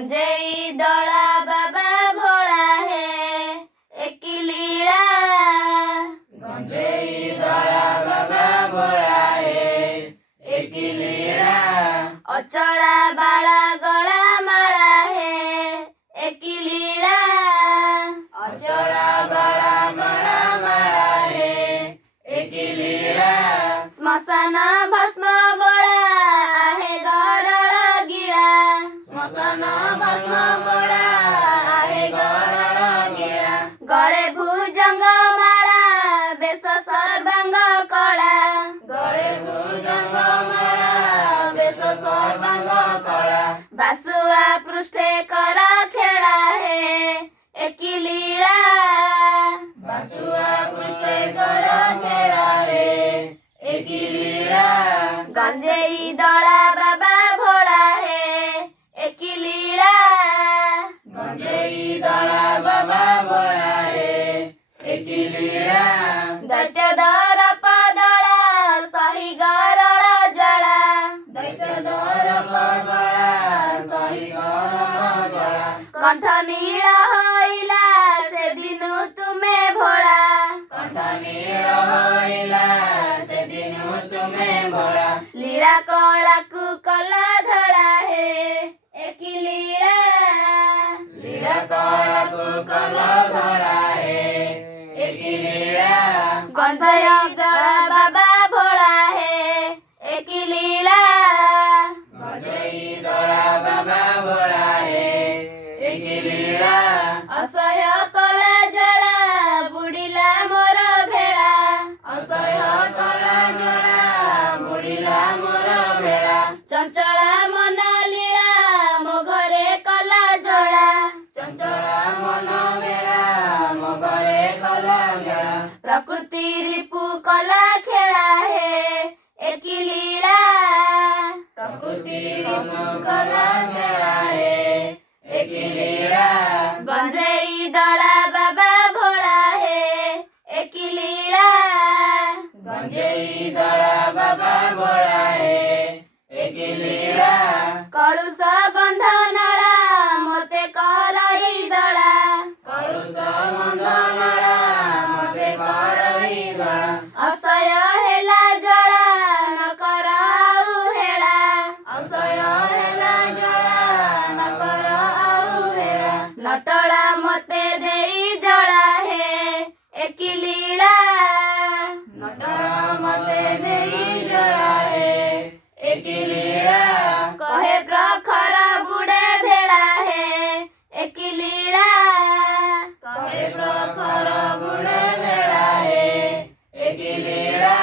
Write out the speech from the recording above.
गंजेई दौड़ा बाबा भोला है एक लीला। गंजेई दौड़ा बाबा भोला है एक लीला। अचड़ा बाला गला माला है एक लीला। अचड़ा बाला गला माला है एक लीला। श्मशान भस्म बड़ा आहे गरड़ गिड़ा। श्मशान भस्म बड़ा आहे गरड़ गिड़ा। गळे भुजंग माला बेस सर्वांग कला। गळे भुजंग माला बेस सर्वांग कला। बासुआ पृष्ठे कर खेला है एक लीला। बासुआ पृष्ठे कर खेला है एक लीला। गंजेई दौड़ा बाबा भोला है एक लीला। गंजेई दौड़ा बाबा भोला है एक लीला। दैत्य दर पदड़ा सही गरड़ जड़ा। दैत्य दर पगड़ा सही गरड़ जड़ा। कंठ नील होइला से दिनु तुमे भोला। कंठ नील होइला से दिनु तुमे भोला। लीला कला कु कला धड़ा है एक लीला। लीला कला को कला धड़ा है एक लीला। गंजेई दौड़ा बाबा भोला है एक लीला। गंजेई दौड़ा बाबा भोला है एक लीला। असह्य कला जड़ा बुड़िला मोर भेड़ा। असह्य कला जड़ा बुड़िला मोर भेड़ा। चंचला मन लीला मो घरे कला जड़ा। चंचला मन भेड़ा मो घरे कला जड़ा। प्रकृति रिपु कला खेला है एक लीला। प्रकृति रिपु कला खेला है एक लीला। गंजेई दौड़ा बाबा भोला है एक लीला। गंजेई दौड़ा बाबा भोला है एक लीला। कलुष गंध नड़ा मते करई दड़ा। करुष गंध नड़ा मते करई गड़ा। असह्य हेला जड़ा न कराऊ हेला। असह्य हेला जड़ा न कर आउ हेला। नटड़ा मते देई जड़ा है एक लीला। नटड़ा मते देई जड़ा है एक लीला। कहे प्रखर बुड़े भेड़ा है एक लीला। कहे प्रखर बुढ़े भेड़ा है एक लीला।